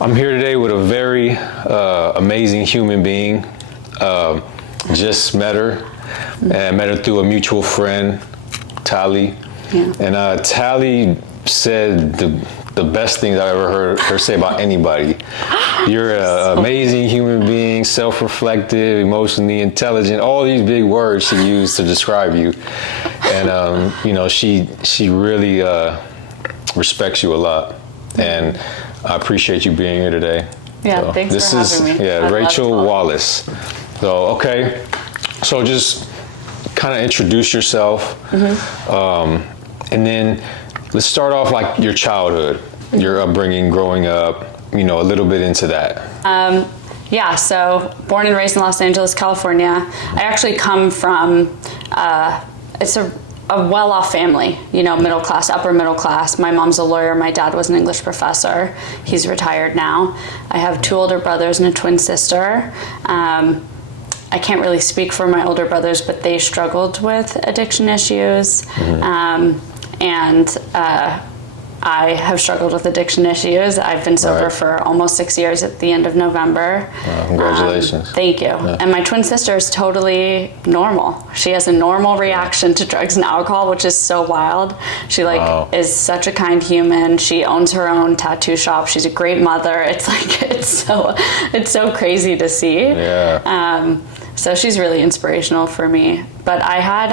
I'm here today with a very amazing human being. Just met her, and met her through a mutual friend, Tally. Yeah. And Tally said the best things I've ever heard her say about anybody. You're an amazing human being, self-reflective, emotionally intelligent, all these big words she used to describe you. And, she really respects you a lot. And I appreciate you being here today. Yeah, so, thanks this for is, having me. Yeah, Rachel Wallis. So, okay. So just kind of introduce yourself. And then let's start off like your childhood, your upbringing, growing up, a little bit into that. Yeah, so born and raised in Los Angeles, California. I actually come from, it's a well-off family, middle class, upper middle class. My mom's a lawyer. My dad was an English professor. He's retired now. I have 2 older brothers and a twin sister. I can't really speak for my older brothers, but they struggled with addiction issues. I have struggled with addiction issues. I've been sober for almost 6 years at the end of November. Congratulations. Thank you. Yeah. And my twin sister is totally normal. She has a normal reaction to drugs and alcohol, which is so wild. She is such a kind human. She owns her own tattoo shop. She's a great mother. It's it's so crazy to see. Yeah. So she's really inspirational for me. But I had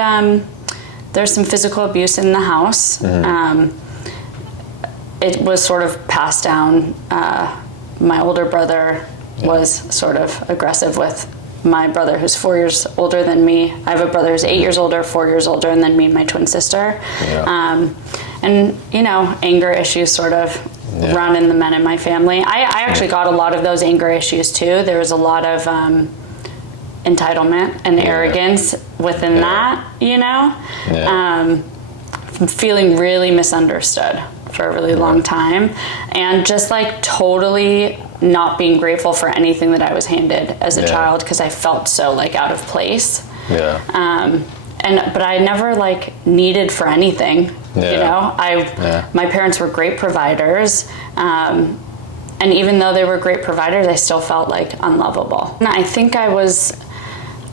there's some physical abuse in the house. It was sort of passed down. My older brother was sort of aggressive with my brother, who's 4 years older than me. I have a brother who's 8 years older, 4 years older, and then me and my twin sister. Yeah. And anger issues sort of run in the men in my family. I actually got a lot of those anger issues too. There was a lot of entitlement and arrogance within that, feeling really misunderstood for a really long time, and just totally not being grateful for anything that I was handed as a child, because I felt so out of place. But I never needed for anything. My parents were great providers, and even though they were great providers, I still felt unlovable. And I think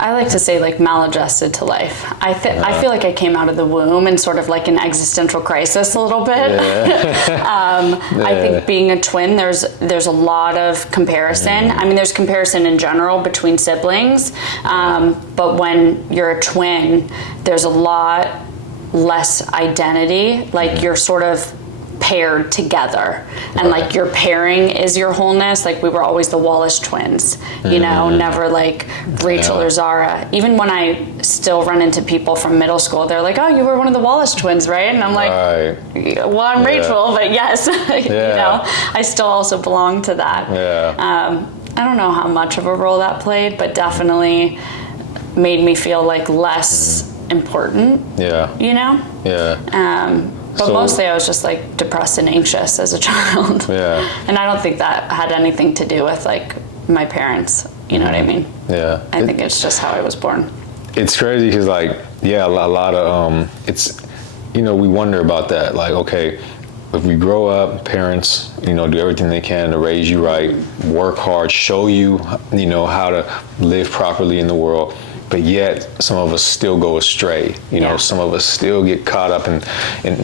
I like to say maladjusted to life. I feel like I came out of the womb in sort of an existential crisis a little bit. I think being a twin, there's a lot of comparison. I mean, there's comparison in general between siblings, but when you're a twin, there's a lot less identity. You're sort of paired together, and your pairing is your wholeness. We were always the Wallis twins, never Rachel or Zara. Even when I still run into people from middle school, they're like, oh, you were one of the Wallis twins, right? And I'm well, I'm Rachel, but yes. I still also belong to that. I don't know how much of a role that played, but definitely made me feel less important. But mostly I was just depressed and anxious as a child. And I don't think that had anything to do with my parents. You know what I mean? I think it's just how I was born. It's crazy because a lot of it's we wonder about that. Okay, if we grow up, parents do everything they can to raise you right, work hard, show you how to live properly in the world. But yet, some of us still go astray. Some of us still get caught up in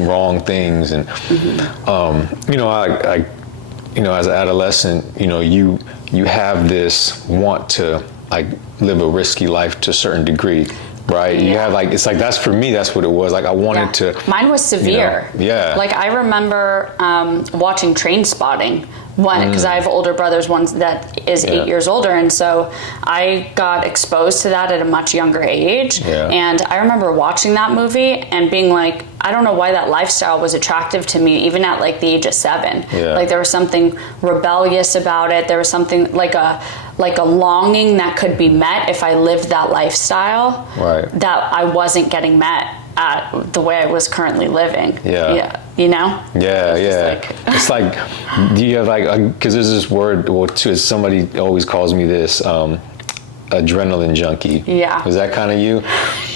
wrong things. And I as an adolescent, you have this want to live a risky life to a certain degree, right? You have it's that's for me. That's what it was. I wanted to. Mine was severe. I remember watching Train Spotting. Because I have older brothers, one that is 8 years older, and so I got exposed to that at a much younger age. And I remember watching that movie and being I don't know why that lifestyle was attractive to me, even at the age of 7. There was something rebellious about it. There was something a longing that could be met if I lived that lifestyle that I wasn't getting met at the way I was currently living. It's do you have because there's this word, somebody always calls me this, adrenaline junkie. Is that kind of you?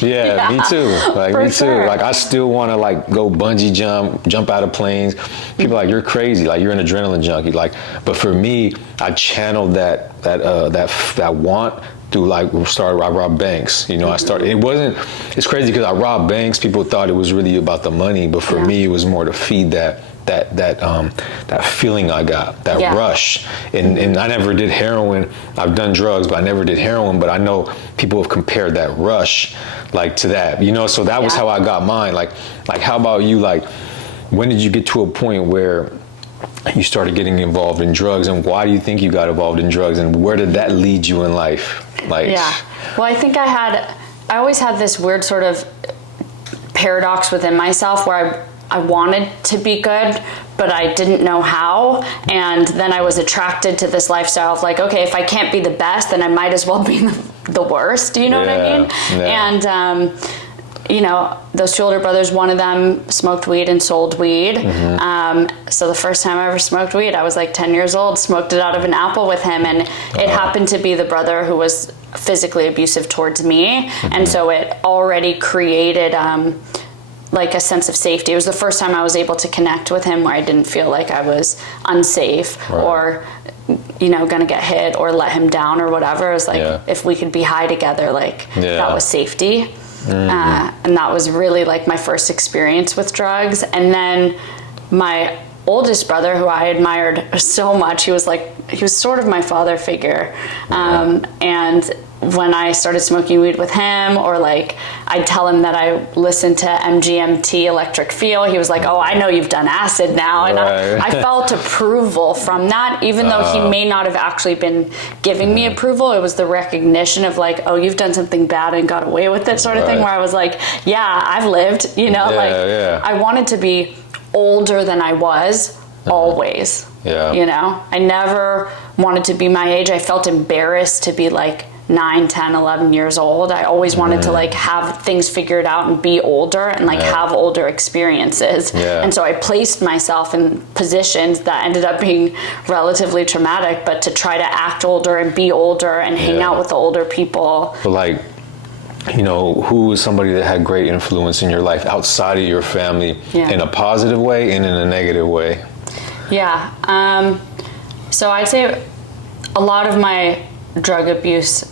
Yeah, me too. Like, For me too. sure. Like, I still want to, like, go bungee jump out of planes. People are like, you're crazy. Like, you're an adrenaline junkie. Like, but for me, I channeled that want through, like, I robbed banks. You know, it's crazy because I robbed banks. People thought it was really about the money, but for me, it was more to feed that feeling I got, that rush. And I never did heroin. I've done drugs, but I never did heroin. But I know people have compared that rush, like, to that, you know. So that was how I got mine. Like how about you? Like, when did you get to a point where you started getting involved in drugs, and why do you think you got involved in drugs, and where did that lead you in life? Like, well, I think I always had this weird sort of paradox within myself where I wanted to be good, but I didn't know how. And then I was attracted to this lifestyle of, like, okay, if I can't be the best, then I might as well be the worst. You know what I mean? Yeah. And, you know, those two older brothers, one of them smoked weed and sold weed. So the first time I ever smoked weed, I was like 10 years old, smoked it out of an apple with him. And it happened to be the brother who was physically abusive towards me. And so it already created, like, a sense of safety. It was the first time I was able to connect with him where I didn't feel like I was unsafe or, you know, gonna get hit or let him down or whatever. It was like, if we could be high together, like, that was safety. And that was really, like, my first experience with drugs. And then my oldest brother, who I admired so much, he was sort of my father figure. And when I started smoking weed with him, or, like, I'd tell him that I listened to MGMT, Electric Feel, he was like, oh, I know you've done acid now. And I felt approval from that, even though he may not have actually been giving me approval. It was the recognition of, like, oh, you've done something bad and got away with it, sort of thing, where I was like, yeah, I've lived, you know, I wanted to be older than I was always, you know. I never wanted to be my age. I felt embarrassed to be, like, 9, 10, 11 years old. I always wanted to, like, have things figured out and be older and, like, have older experiences. And so I placed myself in positions that ended up being relatively traumatic, but to try to act older and be older and hang out with the older people. But, like, you know, who was somebody that had great influence in your life outside of your family in a positive way and in a negative way? So I'd say a lot of my drug abuse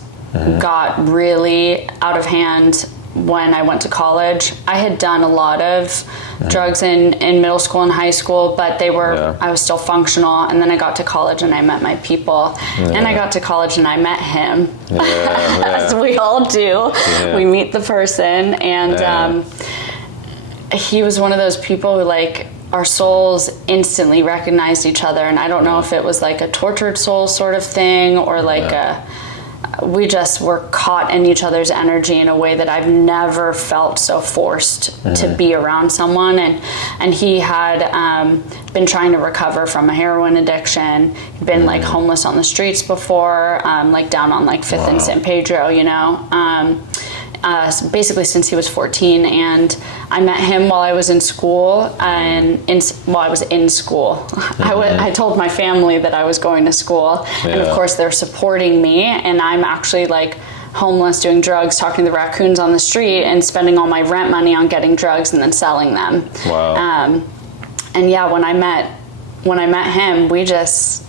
got really out of hand when I went to college. I had done a lot of drugs in middle school and high school, but I was still functional. And then I got to college and I met my people. And I got to college and I met him, as we all do. We meet the person, and he was one of those people who, like, our souls instantly recognized each other. And I don't know if it was like a tortured soul sort of thing, or like we just were caught in each other's energy in a way that I've never felt so forced to be around someone. And he had been trying to recover from a heroin addiction. He'd been like homeless on the streets before, like down on like 5th and San Pedro, you know. Basically since he was 14, and I met him while I was in school, and while I was in school. I told my family that I was going to school, and of course they're supporting me, and I'm actually like homeless, doing drugs, talking to the raccoons on the street, and spending all my rent money on getting drugs and then selling them. And yeah, when I met him, we just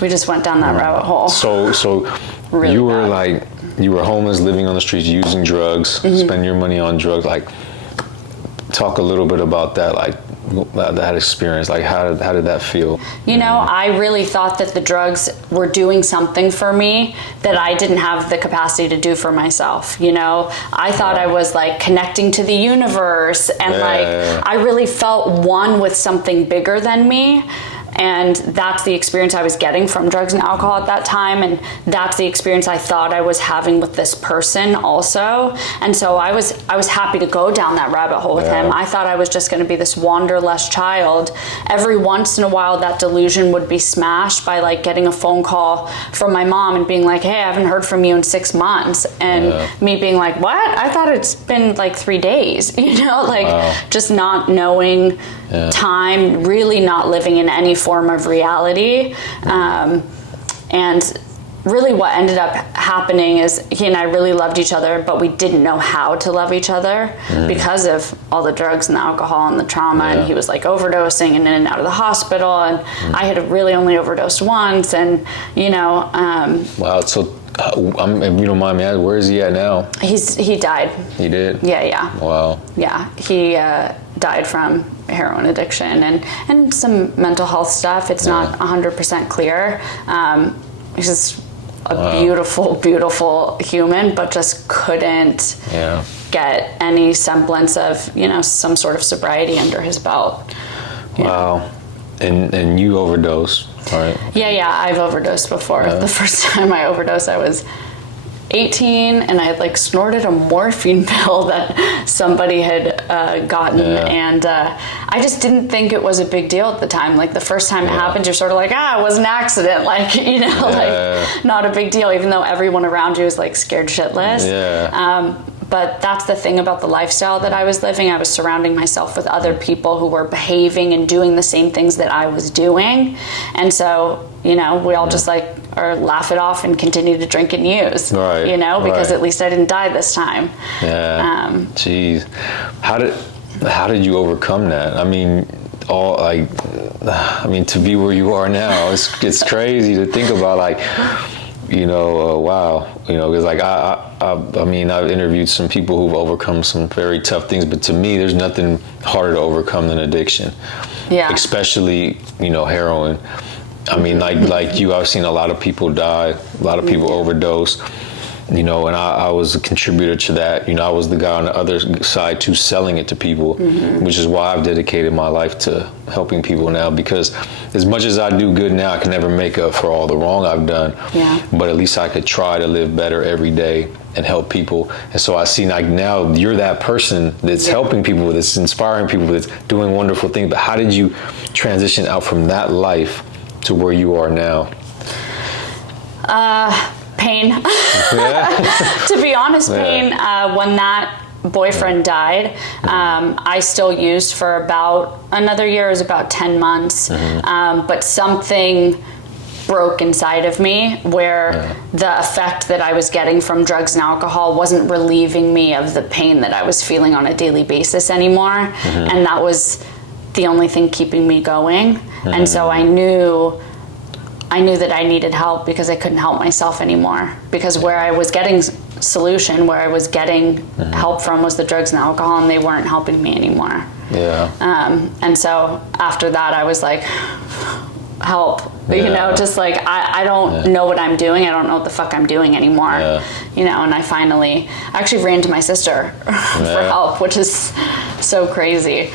went down that rabbit hole. So really you were bad. You were homeless, living on the streets, using drugs, spending your money on drugs. Like, talk a little bit about that, like that experience. Like, how did that feel? You know, I really thought that the drugs were doing something for me that I didn't have the capacity to do for myself. You know, I thought I was like connecting to the universe, and I really felt one with something bigger than me. And that's the experience I was getting from drugs and alcohol at that time. And that's the experience I thought I was having with this person also. And so I was happy to go down that rabbit hole with him. I thought I was just going to be this wanderlust child. Every once in a while, that delusion would be smashed by like getting a phone call from my mom and being like, hey, I haven't heard from you in 6 months. And me being like, what? I thought it's been like 3 days, you know, like just not knowing time, really not living in any form of reality. And really what ended up happening is he and I really loved each other, but we didn't know how to love each other because of all the drugs and the alcohol and the trauma. And he was like overdosing and in and out of the hospital. And I had really only overdosed once. And, you know, Wow. So, if you don't mind me asking, where is he at now? he died. He did? Yeah. Wow. Yeah. He died from heroin addiction and some mental health stuff. It's not 100% clear. He's just a beautiful, beautiful human, but just couldn't get any semblance of, you know, some sort of sobriety under his belt. Wow. And you overdosed, right? Yeah, I've overdosed before. The first time I overdosed, I was 18, and I had like snorted a morphine pill that somebody had gotten, and I just didn't think it was a big deal at the time. Like the first time it happened, you're sort of like, it was an accident, like, you know, like not a big deal, even though everyone around you is like scared shitless. But that's the thing about the lifestyle that I was living. I was surrounding myself with other people who were behaving and doing the same things that I was doing. And so, you know, we all just like, or laugh it off and continue to drink and use, you know, because at least I didn't die this time. Jeez. How did you overcome that? I mean, to be where you are now, it's crazy to think about, like, you know, wow, you know, because like I mean, I've interviewed some people who've overcome some very tough things, but to me, there's nothing harder to overcome than addiction. Especially, you know, heroin. I mean, like you, I've seen a lot of people die, a lot of people overdose, you know, and I was a contributor to that. You know, I was the guy on the other side too, selling it to people, which is why I've dedicated my life to helping people now, because as much as I do good now, I can never make up for all the wrong I've done, but at least I could try to live better every day and help people. And so I see, like, now you're that person that's helping people, that's inspiring people, that's doing wonderful things. But how did you transition out from that life to where you are now? Pain. To be honest, pain. When that boyfriend died, I still used for about another year. It was about 10 months. But something broke inside of me where the effect that I was getting from drugs and alcohol wasn't relieving me of the pain that I was feeling on a daily basis anymore. And that was the only thing keeping me going. And so I knew that I needed help because I couldn't help myself anymore. Because where I was getting solution, where I was getting help from, was the drugs and alcohol, and they weren't helping me anymore. And so after that, I was like, help. You know, just like, I don't know what I'm doing. I don't know what the fuck I'm doing anymore. You know, and I actually ran to my sister for help, which is so crazy.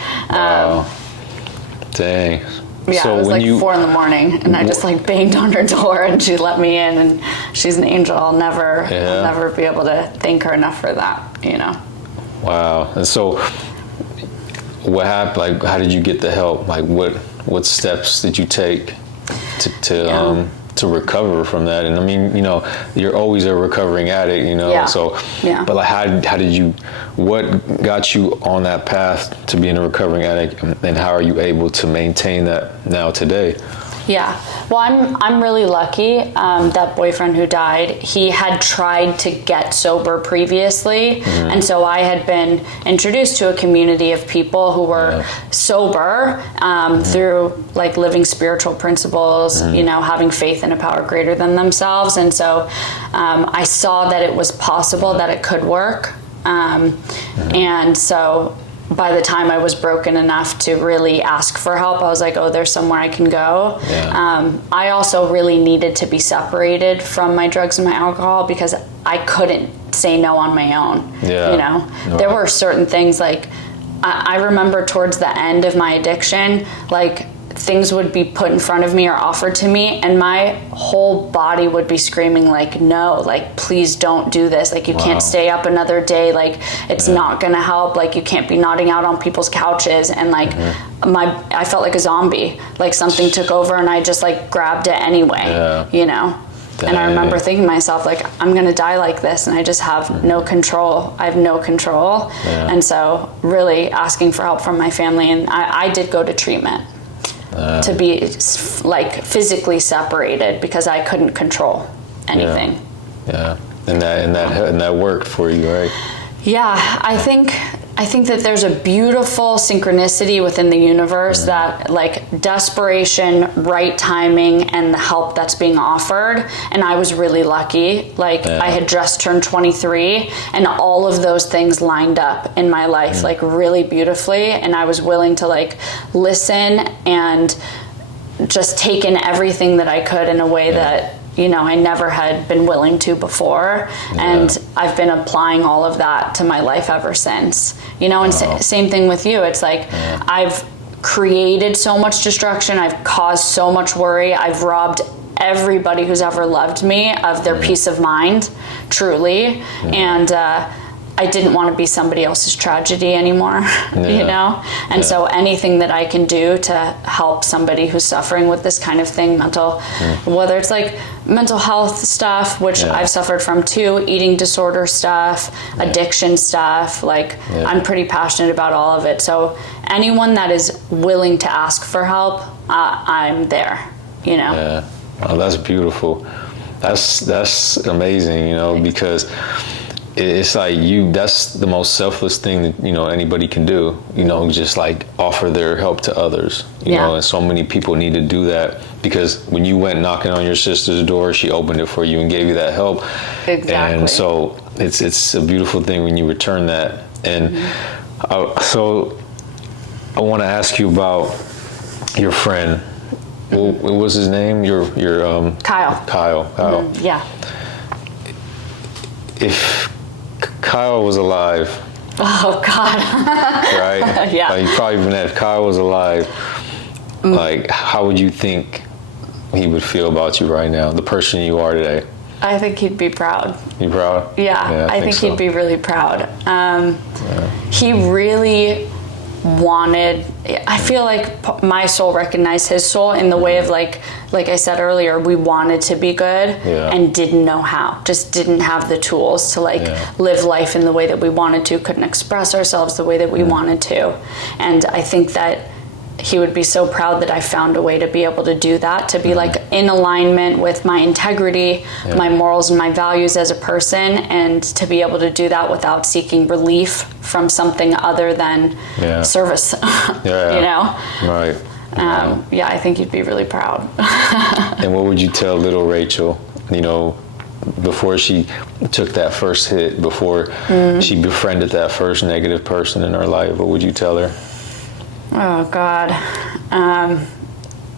Dang. Yeah, so it was when like 4 a.m, and I just like banged on her door, and she let me in, and she's an angel. I'll never be able to thank her enough for that, you know. Wow. And so what happened? Like, how did you get the help? Like, what steps did you take to recover from that? And I mean, you know, you're always a recovering addict, you know. But like, how did you? What got you on that path to being a recovering addict, and how are you able to maintain that now today? Yeah. Well, I'm really lucky. That boyfriend who died, he had tried to get sober previously. And so I had been introduced to a community of people who were sober through like living spiritual principles, you know, having faith in a power greater than themselves. And so I saw that it was possible, that it could work. And so by the time I was broken enough to really ask for help, I was like, oh, there's somewhere I can go. I also really needed to be separated from my drugs and my alcohol because I couldn't say no on my own. You know, there were certain things, like I remember towards the end of my addiction, like things would be put in front of me or offered to me, and my whole body would be screaming like, no, like, please don't do this. Like, you can't stay up another day. Like, it's not gonna help. Like, you can't be nodding out on people's couches. And like, I felt like a zombie. Like, something took over, and I just like grabbed it anyway, you know? Dang. And I remember thinking to myself, like, I'm gonna die like this, and I just have no control. I have no control. And so really asking for help from my family, and I did go to treatment. To be like physically separated because I couldn't control anything. Yeah. And that worked for you, right? Yeah, I think that there's a beautiful synchronicity within the universe that, like, desperation, right timing, and the help that's being offered. And I was really lucky. Like, I had just turned 23, and all of those things lined up in my life, like, really beautifully. And I was willing to, like, listen and just take in everything that I could in a way that, you know, I never had been willing to before. And I've been applying all of that to my life ever since, you know. And same thing with you. It's like, I've created so much destruction. I've caused so much worry. I've robbed everybody who's ever loved me of their peace of mind, truly. And I didn't want to be somebody else's tragedy anymore, you know? And so anything that I can do to help somebody who's suffering with this kind of thing, whether it's like mental health stuff, which I've suffered from too, eating disorder stuff, addiction stuff, like I'm pretty passionate about all of it. So anyone that is willing to ask for help, I'm there, you know? Yeah. Oh, that's beautiful. That's amazing, you know, because it's like that's the most selfless thing that, you know, anybody can do, you know, just like offer their help to others, you know. And so many people need to do that, because when you went knocking on your sister's door, she opened it for you and gave you that help. Exactly. And so it's a beautiful thing when you return that. And so I want to ask you about your friend. What was his name? Your Kyle. Kyle. Yeah. If Kyle was alive. Oh God. Right? Yeah. Like, you probably been if Kyle was alive, like, how would you think he would feel about you right now, the person you are today? I think he'd be proud. You proud? Yeah, I think so. He'd be really proud. He really wanted, I feel like my soul recognized his soul in the way of like I said earlier, we wanted to be good and didn't know how, just didn't have the tools to live life in the way that we wanted to, couldn't express ourselves the way that we wanted to. And I think that he would be so proud that I found a way to be able to do that, to be like in alignment with my integrity, my morals and my values as a person, and to be able to do that without seeking relief from something other than service, you know? Right. I think you'd be really proud. And what would you tell little Rachel, you know, before she took that first hit, before she befriended that first negative person in her life? What would you tell her? Oh God,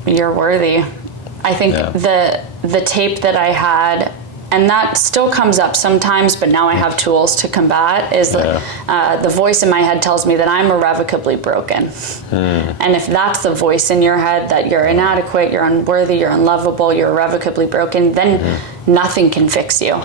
you're worthy. I think the tape that I had, and that still comes up sometimes, but now I have tools to combat, is the voice in my head tells me that I'm irrevocably broken. And if that's the voice in your head, that you're inadequate, you're unworthy, you're unlovable, you're irrevocably broken, then nothing can fix you,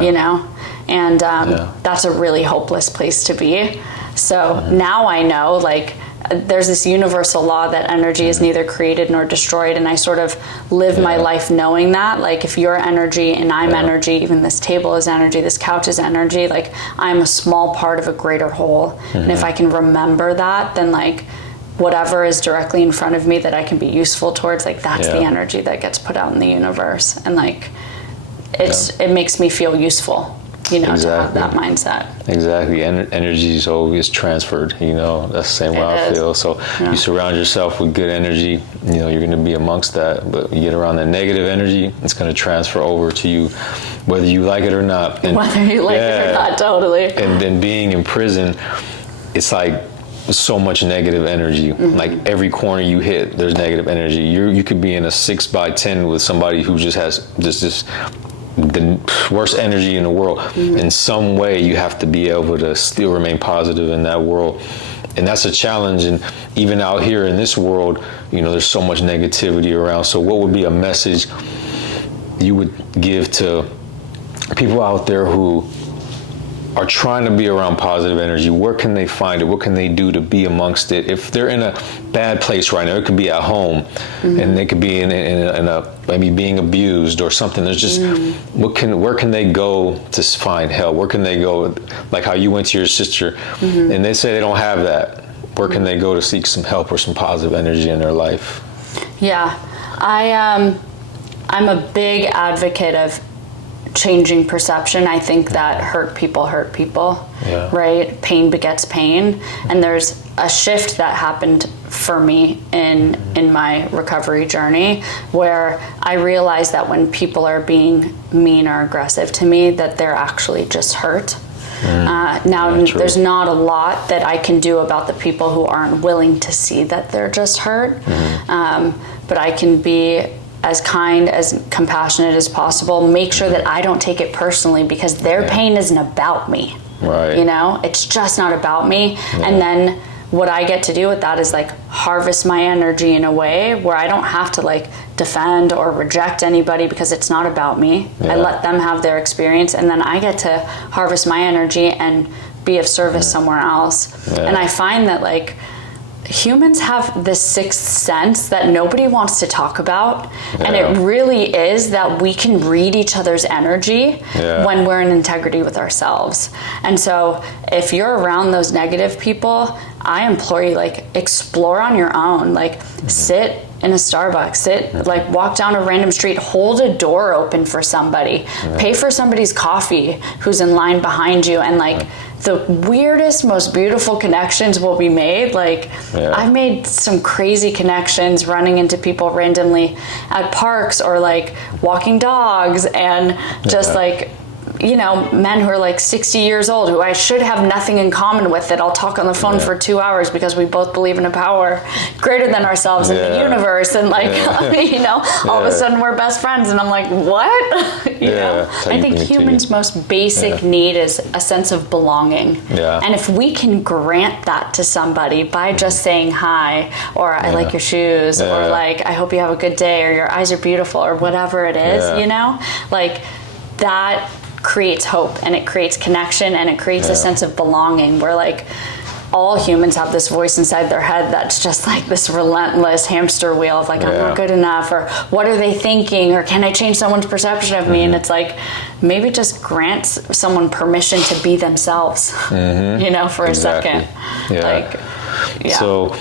you know? And that's a really hopeless place to be. So now I know, like, there's this universal law that energy is neither created nor destroyed, and I sort of live my life knowing that, like, if you're energy and I'm energy, even this table is energy, this couch is energy, like, I'm a small part of a greater whole. And if I can remember that, then, like, whatever is directly in front of me that I can be useful towards, like, that's the energy that gets put out in the universe. And, like, it makes me feel useful, you know, to have that mindset. Exactly. Energy is always transferred, you know. That's the same way I feel. So you surround yourself with good energy, you know, you're going to be amongst that. But you get around the negative energy, it's going to transfer over to you, whether you like it or not. And, whether you like it or not, totally. And then being in prison, it's like so much negative energy. Like, every corner you hit, there's negative energy. You could be in a 6x10 with somebody who just has this the worst energy in the world. In some way, you have to be able to still remain positive in that world. And that's a challenge. And even out here in this world, you know, there's so much negativity around. So what would be a message you would give to people out there who are trying to be around positive energy? Where can they find it? What can they do to be amongst it? If they're in a bad place right now, it could be at home, and they could be in a maybe being abused or something. There's just where can they go to find help? Where can they go? Like how you went to your sister, and they say they don't have that. Where can they go to seek some help or some positive energy in their life? Yeah, I'm a big advocate of changing perception. I think that hurt people, Yeah. right? Pain begets pain. And there's a shift that happened for me in my recovery journey, where I realized that when people are being mean or aggressive to me, that they're actually just hurt. Now, there's not a lot that I can do about the people who aren't willing to see that they're just hurt. But I can be as kind, as compassionate as possible, make sure that I don't take it personally, because their pain isn't about me. Right. You know, it's just not about me. And then what I get to do with that is like harvest my energy in a way where I don't have to like defend or reject anybody, because it's not about me. I let them have their experience, and then I get to harvest my energy and be of service somewhere else. And I find that like humans have this sixth sense that nobody wants to talk about. And it really is that we can read each other's energy when we're in integrity with ourselves. And so if you're around those negative people, I implore you, like, explore on your own. Like, sit in a Starbucks, like, walk down a random street, hold a door open for somebody, pay for somebody's coffee who's in line behind you, and like, the weirdest, most beautiful connections will be made. Like, I've made some crazy connections running into people randomly at parks or like walking dogs, and just like, you know, men who are like 60 years old who I should have nothing in common with, that I'll talk on the phone for 2 hours because we both believe in a power greater than ourselves in the universe. And like, you know, all of a sudden we're best friends. And I'm like, what? you know, I think humans' most basic need is a sense of belonging. And if we can grant that to somebody by just saying hi, or I like your shoes, or like, I hope you have a good day, or your eyes are beautiful, or whatever it is, you know, like that creates hope, and it creates connection, and it creates a sense of belonging, where like all humans have this voice inside their head that's just like this relentless hamster wheel of like, I'm not good enough, or what are they thinking, or can I change someone's perception of me? And it's like, maybe just grant someone permission to be themselves, you know, for a second. Like, So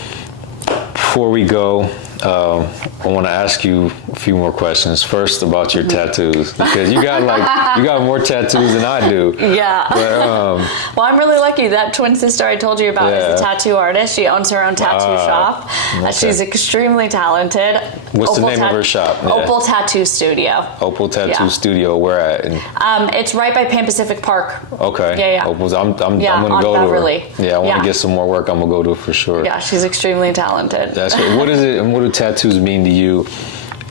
before we go, I want to ask you a few more questions. First, about your tattoos, because you got more tattoos than I do. But, well, I'm really lucky. That twin sister I told you about is a tattoo artist. She owns her own tattoo shop. She's extremely talented. What's the name of her shop? Opal Tattoo Studio. Opal Tattoo Studio. Where at? It's right by Pan Pacific Park. Okay. Opal's. I'm gonna go Beverly. to her. I want to get some more work. I'm gonna go to her for sure. Yeah, she's extremely talented. That's good. What is it? And what do tattoos mean to you?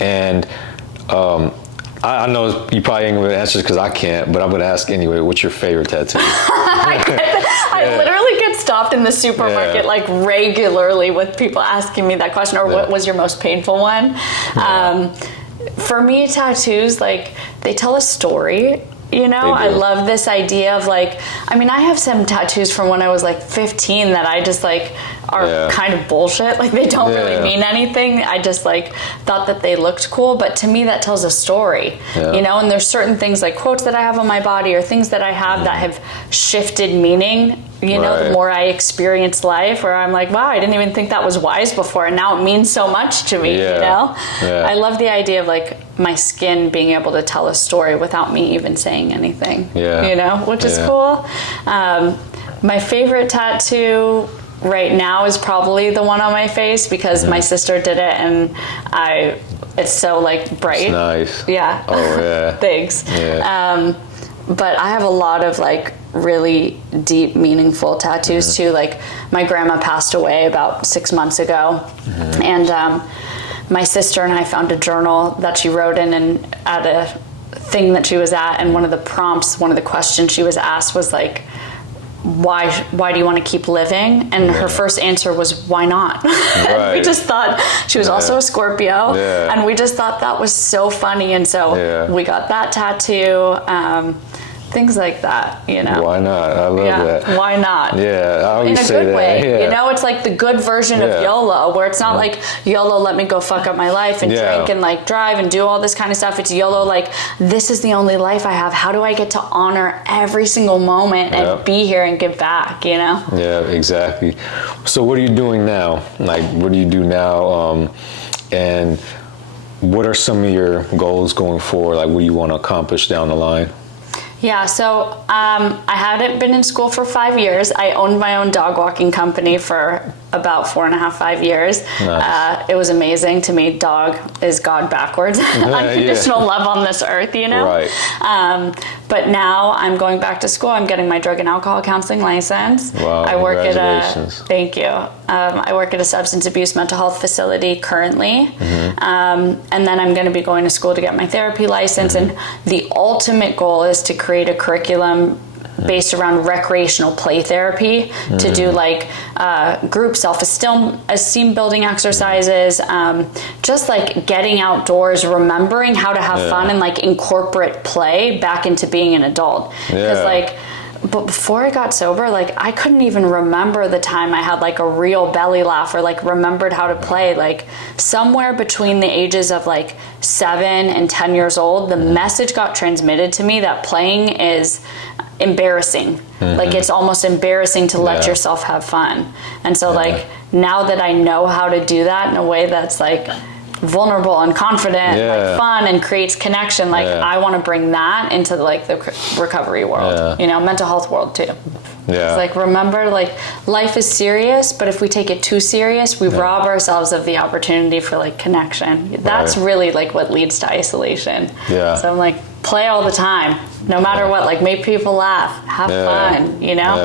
And I know you probably ain't gonna answer because I can't, but I'm gonna ask anyway. What's your favorite tattoo? I literally get stopped in the supermarket like regularly with people asking me that question, or what was your most painful one? For me, tattoos, like, they tell a story. You know, I love this idea of like, I mean, I have some tattoos from when I was like 15 that I just like are kind of bullshit. Like, they don't really mean anything. I just like thought that they looked cool. But to me, that tells a story, you know, and there's certain things like quotes that I have on my body, or things that I have that have shifted meaning, you know, the more I experience life, where I'm like, wow, I didn't even think that was wise before, and now it means so much to me, you know? I love the idea of like my skin being able to tell a story without me even saying anything, you know, which is cool. My favorite tattoo right now is probably the one on my face, because my sister did it, and it's so like bright. It's nice. Yeah. Oh yeah. Thanks. But I have a lot of like really deep, meaningful tattoos too. Like, my grandma passed away about 6 months ago, and my sister and I found a journal that she wrote in, and at a thing that she was at, and one of the prompts, one of the questions she was asked was like, why do you want to keep living? And her first answer was, why not? We just thought, she was also a Scorpio, and we just thought that was so funny, and so we got that tattoo. Things like that, you know. Why not? I love that. Why not? Yeah, I always in a say good that. way. You know, it's like the good version of YOLO, where it's not like YOLO, let me go fuck up my life and drink and like drive and do all this kind of stuff. It's YOLO, like, this is the only life I have. How do I get to honor every single moment and be here and give back, you know? Yeah, exactly. So what are you doing now? Like, what do you do now? And what are some of your goals going forward? Like, what do you want to accomplish down the line? Yeah, so I hadn't been in school for 5 years. I owned my own dog walking company for about 4.5, 5 years. Nice. It was amazing to me. Dog is God backwards, unconditional love on this earth, you know? Right. But now I'm going back to school. I'm getting my drug and alcohol counseling license. Wow, I work at congratulations. thank you. I work at a substance abuse mental health facility currently. And then I'm going to be going to school to get my therapy license. And the ultimate goal is to create a curriculum based around recreational play therapy to do like group self-esteem building exercises, just like getting outdoors, remembering how to have fun and like incorporate play back into being an adult. Because but before I got sober, like I couldn't even remember the time I had like a real belly laugh or like remembered how to play. Like somewhere between the ages of like 7 and 10 years old, the message got transmitted to me that playing is embarrassing. Like it's almost embarrassing to let yourself have fun. And so like now that I know how to do that in a way that's like vulnerable and confident, like fun and creates connection, like I want to bring that into like the recovery world, you know, mental health world too. It's like, remember, like life is serious, but if we take it too serious, we rob ourselves of the opportunity for like connection. That's really like what leads to isolation. So I'm like, play all the time, no matter what, like make people laugh, have fun, you know?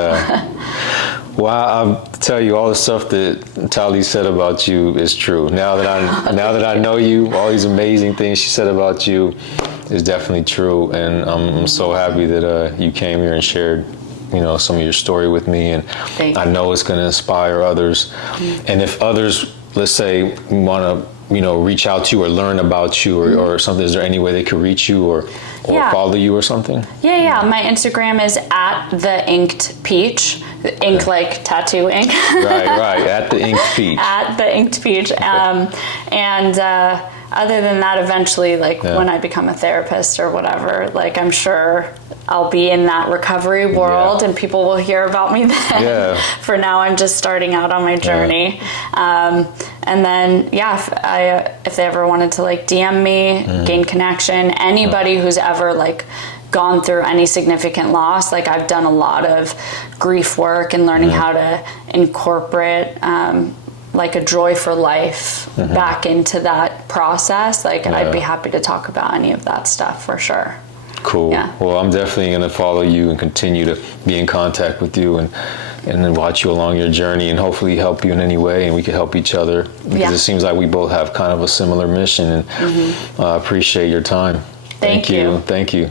Well, I'll tell you, all the stuff that Tali said about you is true. Now that I know you, all these amazing things she said about you is definitely true, and I'm so happy that you came here and shared, you know, some of your story with me, and I know it's going to inspire others. And if others, let's say, want to, you know, reach out to you or learn about you or something, is there any way they could reach you or follow you or something? My Instagram is @the_inked_peach. Ink like tattoo ink. right. @the_inked_peach. @the_inked_peach. Other than that, eventually, like when I become a therapist or whatever, like I'm sure I'll be in that recovery world and people will hear about me then. For now, I'm just starting out on my journey. And then, if they ever wanted to like DM me, gain connection, anybody who's ever like gone through any significant loss, like I've done a lot of grief work and learning how to incorporate like a joy for life back into that process. Like I'd be happy to talk about any of that stuff for sure. Cool. Well, I'm definitely going to follow you and continue to be in contact with you and then watch you along your journey and hopefully help you in any way, and we can help each other because it seems like we both have kind of a similar mission, and I appreciate your time. Thank you. Thank you.